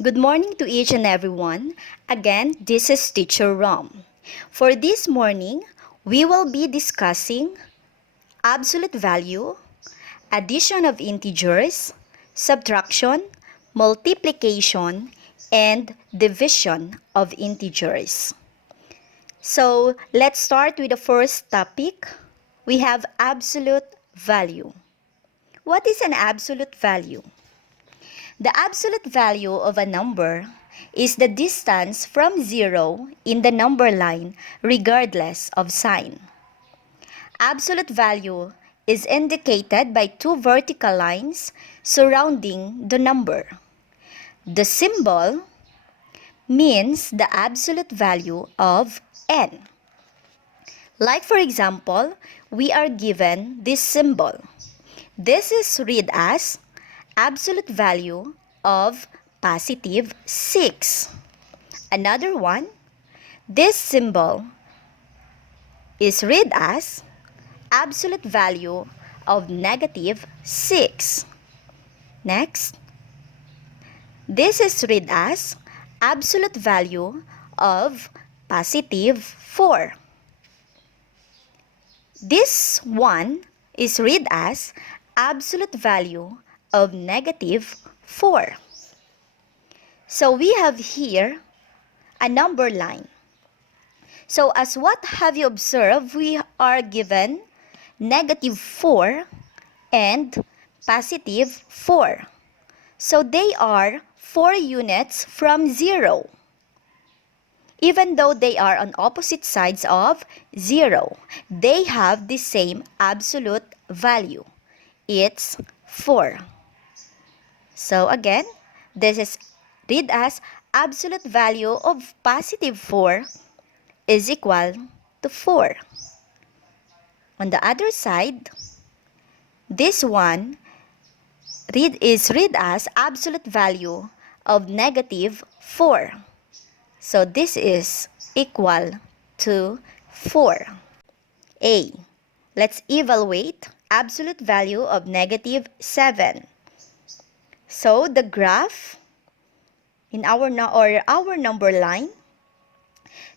Good morning to each and everyone. Again, this is Teacher Rom. For this morning, we will be discussing absolute value, addition of integers, subtraction, multiplication, and division of integers. So, let's start with the first topic. We have absolute value. What is an absolute value? The absolute value of a number is the distance from zero in the number line regardless of sign. Absolute value is indicated by two vertical lines surrounding the number. The symbol means the absolute value of n. Like for example, we are given this symbol. This is read as absolute value of positive 6. Another one, this symbol is read as absolute value of negative 6. Next, this is read as absolute value of positive 4. This one is read as absolute value of negative 4. So we have here a number line. So as what have you observed, we are given negative 4 and positive 4. So they are 4 units from 0. Even though they are on opposite sides of 0, they have the same absolute value. It's 4. So again, this is read as absolute value of positive 4 is equal to 4. On the other side, this one is read as absolute value of negative 4. So this is equal to 4. A. Let's evaluate absolute value of negative 7. So the graph in our number line,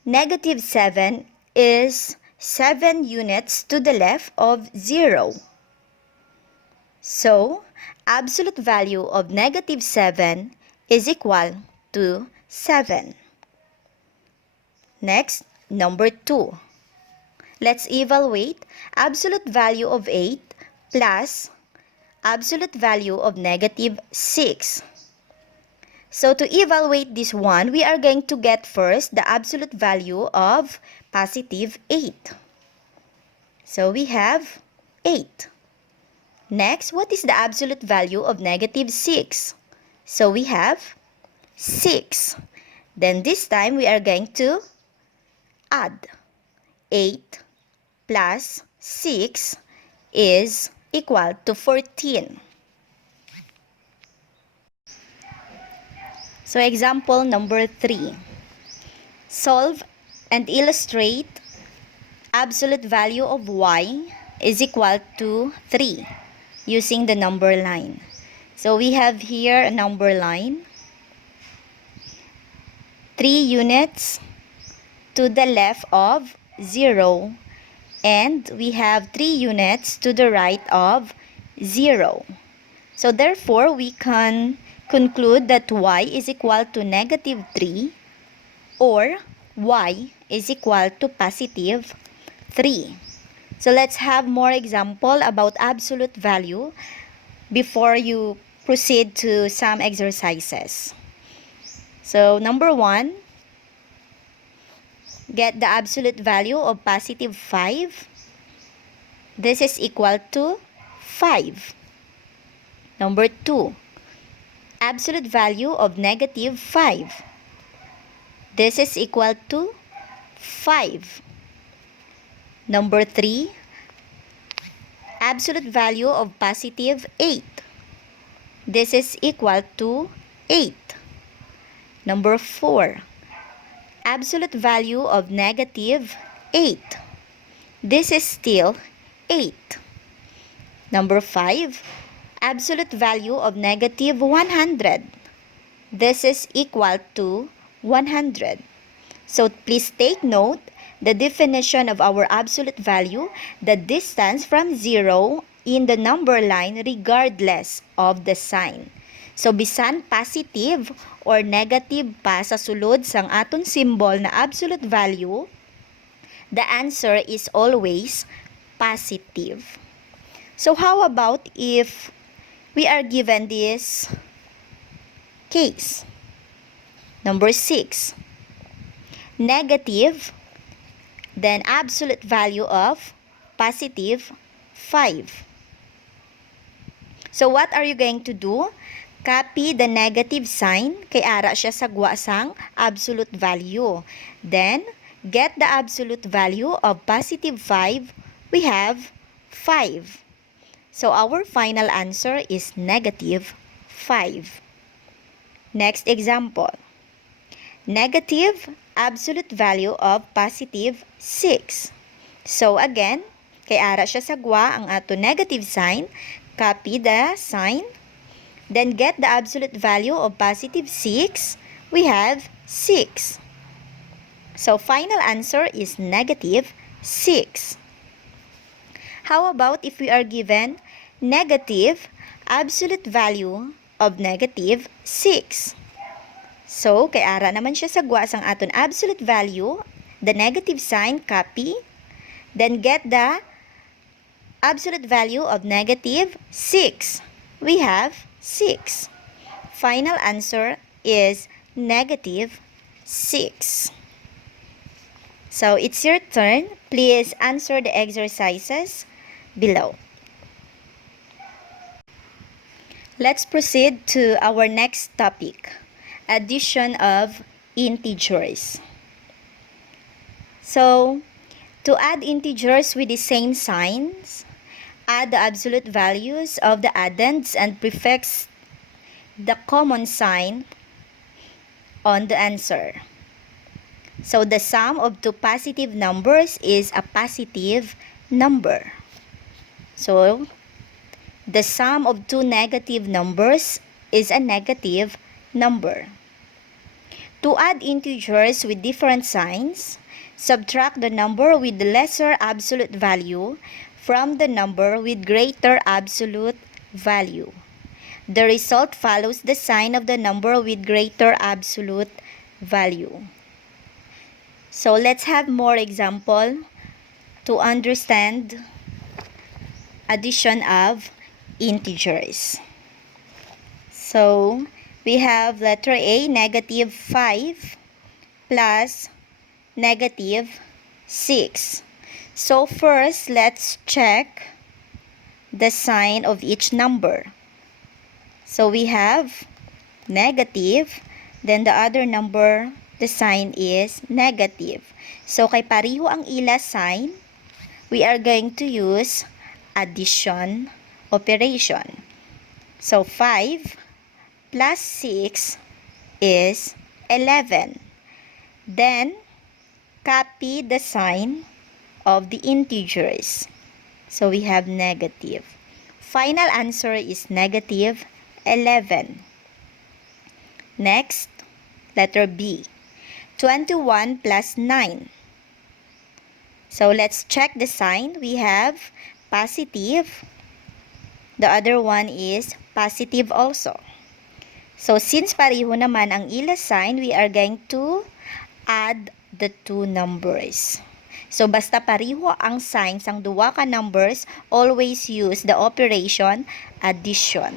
negative 7 is 7 units to the left of 0. So absolute value of negative 7 is equal to 7. Next, number 2. Let's evaluate absolute value of 8 plus absolute value of negative 6. So to evaluate this one, we are going to get first the absolute value of positive 8. So we have 8. Next, what is the absolute value of negative 6? So we have 6. Then this time we are going to add 8 plus 6 is equal to 14. So example number 3. Solve and illustrate absolute value of y is equal to 3 using the number line. So we have here a number line. 3 units to the left of 0 and we have 3 units to the right of 0. So therefore, we can conclude that y is equal to negative 3 or y is equal to positive 3. So let's have more example about absolute value before you proceed to some exercises. So number 1, get the absolute value of positive 5. This is equal to 5. Number 2, absolute value of negative 5. This is equal to 5. Number 3, absolute value of positive 8. This is equal to 8. Number 4, absolute value of negative 8. This is still 8. Number 5, absolute value of negative 100. This is equal to 100. So please take note, the definition of our absolute value, the distance from 0 in the number line regardless of the sign. So bisan positive or negative pa sa sulod sang aton symbol na absolute value, the answer is always positive. So how about if we are given this case? Number 6. Negative, then absolute value of positive 5. So what are you going to do? Copy the negative sign, kay ara siya sagwa sang absolute value. Then, get the absolute value of positive 5, we have 5. So our final answer is negative 5. Next example. Negative absolute value of positive 6. So again, kay ara siya sagwa ang ato negative sign, copy the sign, then get the absolute value of positive 6, we have 6. So final answer is negative 6. How about if we are given negative absolute value of negative 6? So, kay ara naman siya sagwa sang aton absolute value, the negative sign, copy, then get the absolute value of negative 6. We have 6. Final answer is negative 6. So, it's your turn. Please answer the exercises below. Let's proceed to our next topic. Addition of integers. So, to add integers with the same signs, add the absolute values of the addends and prefix the common sign on the answer. So, the sum of two positive numbers is a positive number. So, the sum of two negative numbers is a negative number. To add integers with different signs, subtract the number with the lesser absolute value from the number with greater absolute value. The result follows the sign of the number with greater absolute value. So let's have more example to understand addition of integers. So, we have letter A, negative 5 plus negative 6. So first, let's check the sign of each number. So we have negative, then the other number, the sign is negative. So kay pariho ang ila sign, we are going to use addition operation. So 5 plus 6 is 11. Then, copy the sign of the integers. So, we have negative. Final answer is negative 11. Next, letter B. 21 plus 9. So, let's check the sign. We have positive. The other one is positive also. So, since pareho naman ang ila sign, we are going to add the two numbers. So, basta pareho ang signs ang duwa ka numbers, always use the operation addition.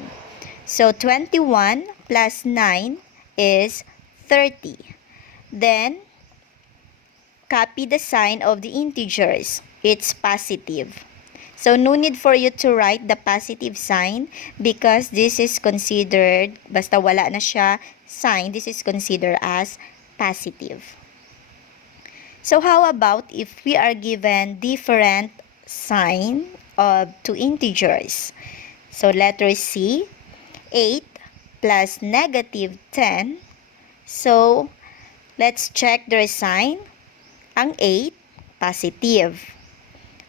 So, 21 plus 9 is 30. Then, copy the sign of the integers. It's positive. So, no need for you to write the positive sign because this is considered, basta wala na siya sign, this is considered as positive. So, how about if we are given different sign of two integers? So, letter C, 8 plus negative 10. So, let's check their sign. Ang 8, positive.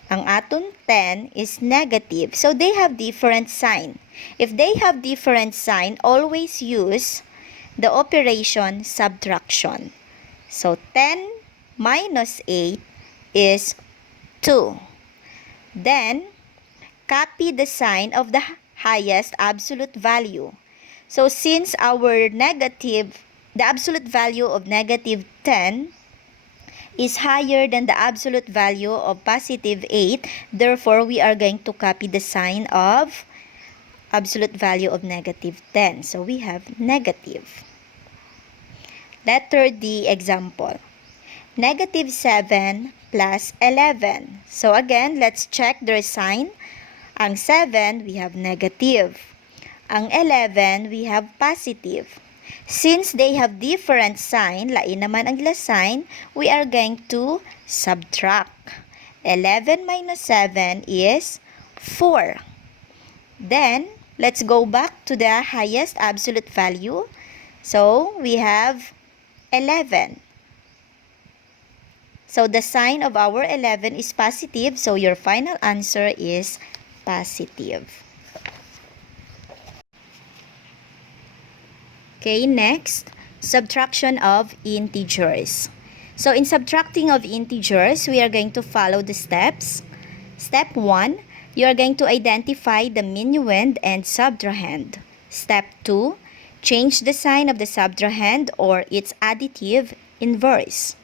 Ang aton 10 is negative. So, they have different sign. If they have different sign, always use the operation subtraction. So 10 minus 8 is 2. Then, copy the sign of the highest absolute value. So since the absolute value of negative 10 is higher than the absolute value of positive 8, therefore we are going to copy the sign of absolute value of negative 10. So we have negative. Letter D example. Negative 7 plus 11. So again, let's check their sign. Ang 7, we have negative. Ang 11, we have positive. Since they have different sign, lain naman ang sign, we are going to subtract. 11 minus 7 is 4. Then, let's go back to the highest absolute value. So, we have 11. So, the sign of our 11 is positive. So, your final answer is positive. Okay, next, subtraction of integers. So, in subtracting of integers, we are going to follow the steps. Step 1, you are going to identify the minuend and subtrahend. Step 2, change the sign of the subtrahend or its additive inverse.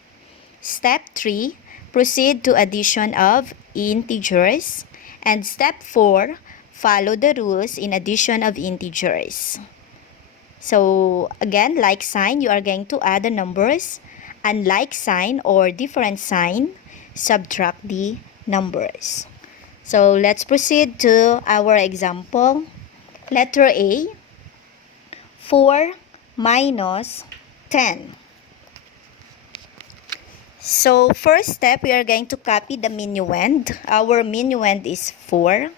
Step 3, proceed to addition of integers. And step 4, follow the rules in addition of integers. So, again, like sign, you are going to add the numbers. Unlike sign or different sign, subtract the numbers. So, let's proceed to our example. Letter A, 4 minus 10. So, first step, we are going to copy the minuend. Our minuend is 4.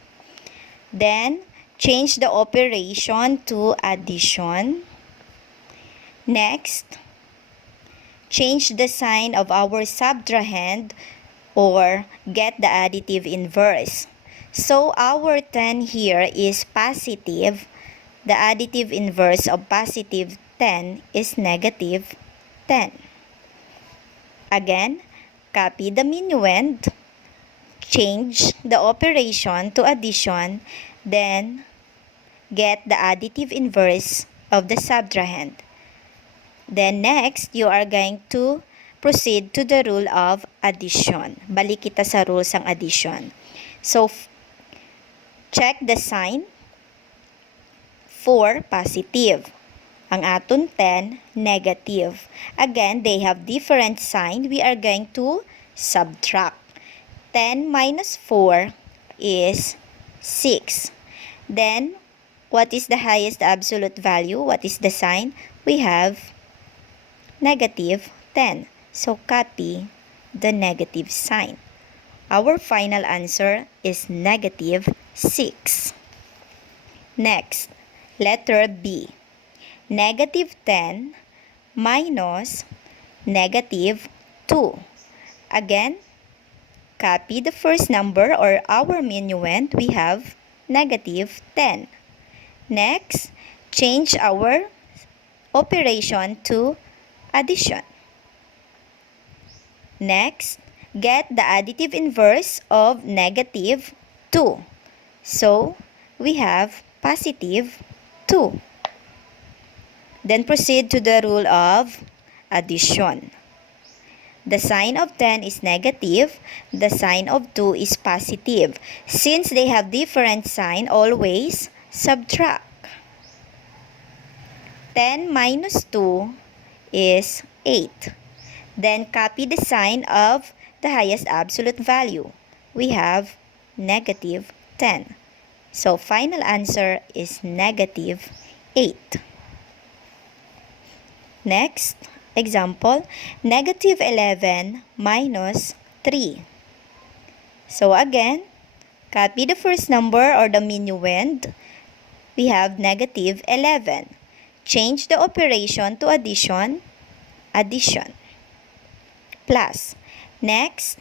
Then, change the operation to addition. Next, change the sign of our subtrahend or get the additive inverse. So, our 10 here is positive. The additive inverse of positive 10 is negative 10. Again, copy the minuend, change the operation to addition, then get the additive inverse of the subtrahend. Then next, you are going to proceed to the rule of addition. Balik kita sa rules ng addition. So, check the sign. 4, positive. Ang aton 10, negative. Again, they have different sign. We are going to subtract. 10 minus 4 is 6. Then, what is the highest absolute value? What is the sign? We have negative 10. So, copy the negative sign. Our final answer is negative 6. Next, letter B. Negative 10 minus negative 2. Again, copy the first number or our minuend. We have negative 10. Next, change our operation to addition. Next, get the additive inverse of negative 2. So, we have positive 2. Then proceed to the rule of addition. The sign of 10 is negative, the sign of 2 is positive. Since they have different sign, always subtract. 10 minus 2 is 8. Then copy the sign of the highest absolute value. We have negative 10. So final answer is negative 8. Next, example, negative 11 minus 3. So again, copy the first number or the minuend. We have negative 11. Change the operation to addition, addition. Plus. Next,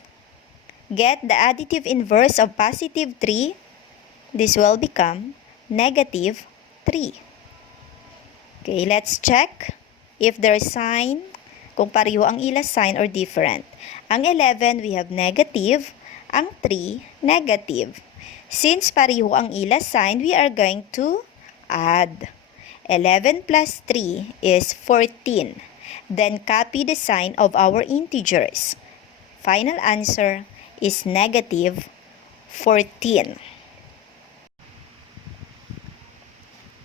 get the additive inverse of positive 3. This will become negative 3. Okay, let's check. if their sign, kung pareho ang ila sign or different. Ang 11, we have negative. Ang 3, negative. Since pareho ang ila sign, we are going to add. 11 plus 3 is 14. Then copy the sign of our integers. Final answer is negative 14.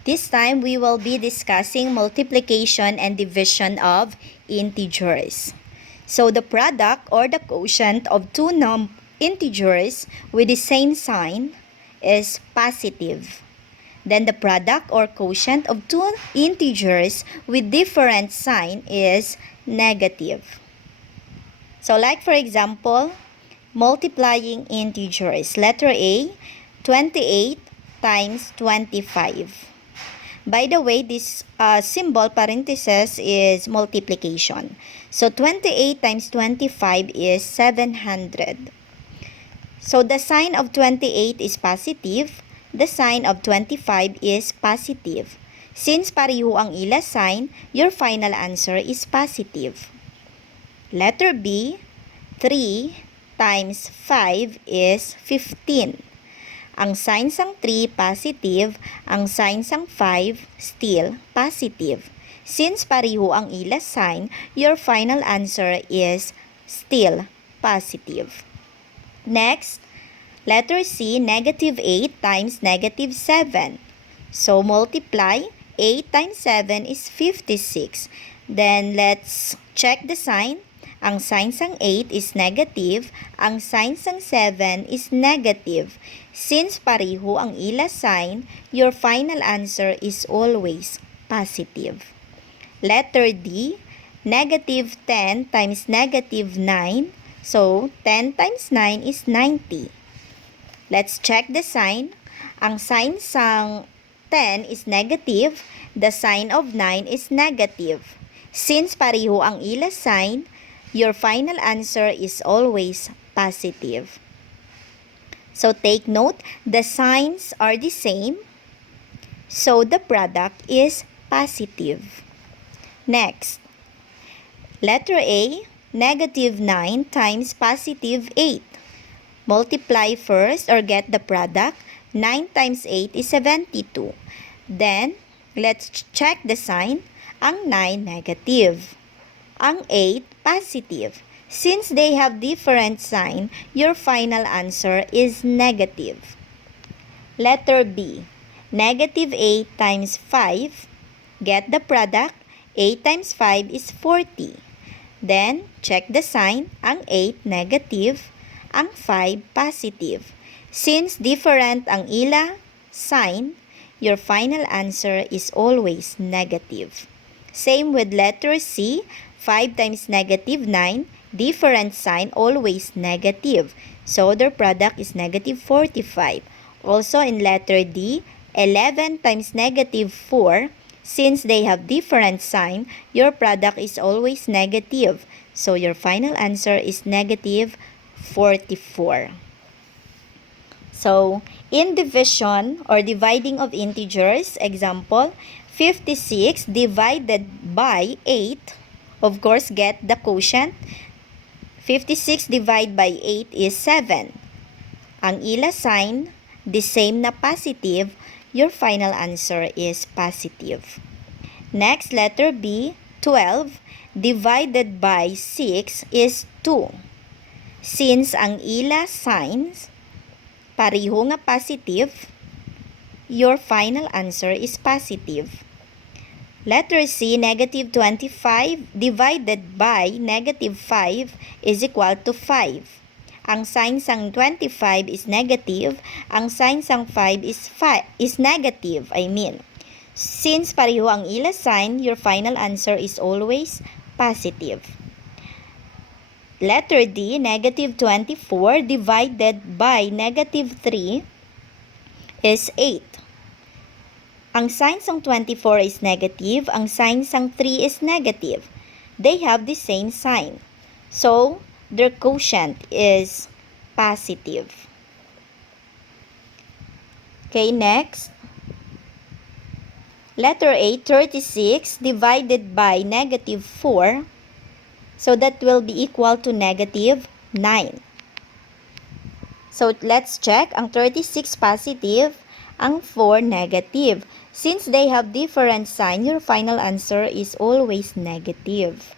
This time, we will be discussing multiplication and division of integers. So, the product or the quotient of two integers with the same sign is positive. Then, the product or quotient of two integers with different sign is negative. So, like for example, multiplying integers. Letter A, 28 times 25. By the way, this symbol parenthesis is multiplication. So 28 times 25 is 700. So the sign of 28 is positive. The sign of 25 is positive. Since pareho ang ila sign, your final answer is positive. Letter B, 3 times 5 is 15. Ang sign sang 3, positive. Ang sign sang 5, still positive. Since pareho ang ila sign, your final answer is still positive. Next, letter C, negative 8 times negative 7. So, multiply. 8 times 7 is 56. Then, let's check the sign. Ang sign sang 8 is negative, ang sign sang 7 is negative. Since pareho ang ila sign, your final answer is always positive. Letter D, negative 10 times negative 9. So, 10 times 9 is 90. Let's check the sign. Ang sign sang 10 is negative, the sign of 9 is negative. Since pareho ang ila sign, your final answer is always positive. So take note, the signs are the same, so the product is positive. Next, letter A, negative 9 times positive 8. Multiply first or get the product. 9 times 8 is 72. Then, let's check the sign. Ang 9, negative. Ang 8, positive. Since they have different sign, your final answer is negative. Letter B, negative 8 times 5. Get the product. 8 times 5 is 40. Then, check the sign. Ang 8, negative. Ang 5, positive. Since different ang ila sign, your final answer is always negative. Same with letter C, 5 times negative 9, different sign, always negative. So, their product is negative 45. Also, in letter D, 11 times negative 4, since they have different sign, your product is always negative. So, your final answer is negative 44. So, in division or dividing of integers, example, 56 divided by 8. Of course, get the quotient. 56 divided by 8 is 7. Ang ila sign, the same na positive, your final answer is positive. Next, letter B, 12 divided by 6 is 2. Since ang ila signs, pareho nga positive, your final answer is positive. Letter C, negative 25 divided by negative 5 is equal to 5. Ang sign sang 25 is negative, ang sign sang 5 is negative, Since pareho ang ila sign, your final answer is always positive. Letter D, negative 24 divided by negative 3 is 8. Ang sign sang 24 is negative, ang sign sang 3 is negative. They have the same sign. So, their quotient is positive. Okay, next. Letter A, 36 divided by negative 4. So that will be equal to negative 9. So let's check. Ang 36 positive, ang 4 negative. Since they have different sign, your final answer is always negative.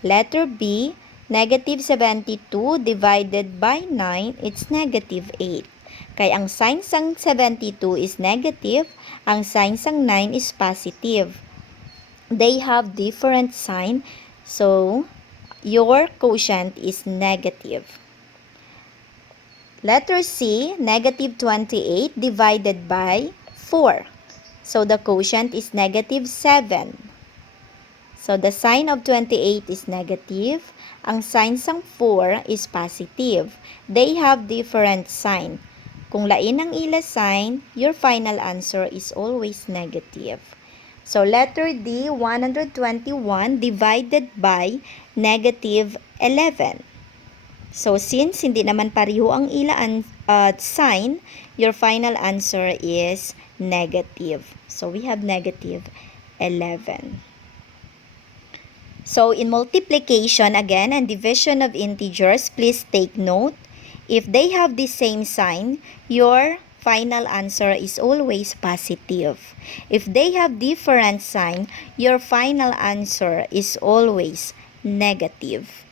Letter B, negative 72 divided by 9, it's negative 8. Kaya ang sign sang 72 is negative, ang sign sang 9 is positive. They have different sign, so your quotient is negative. Letter C, negative 28 divided by 4. So the quotient is negative 7. So the sign of 28 is negative. Ang sign sang 4 is positive. They have different sign. Kung lain ang ila sign, your final answer is always negative. So letter D, 121 divided by negative 11. So since hindi naman pareho ang ila sign, your final answer is negative. So we have negative 11. So in multiplication again and division of integers, please take note. If they have the same sign, your final answer is always positive. If they have different sign, your final answer is always negative.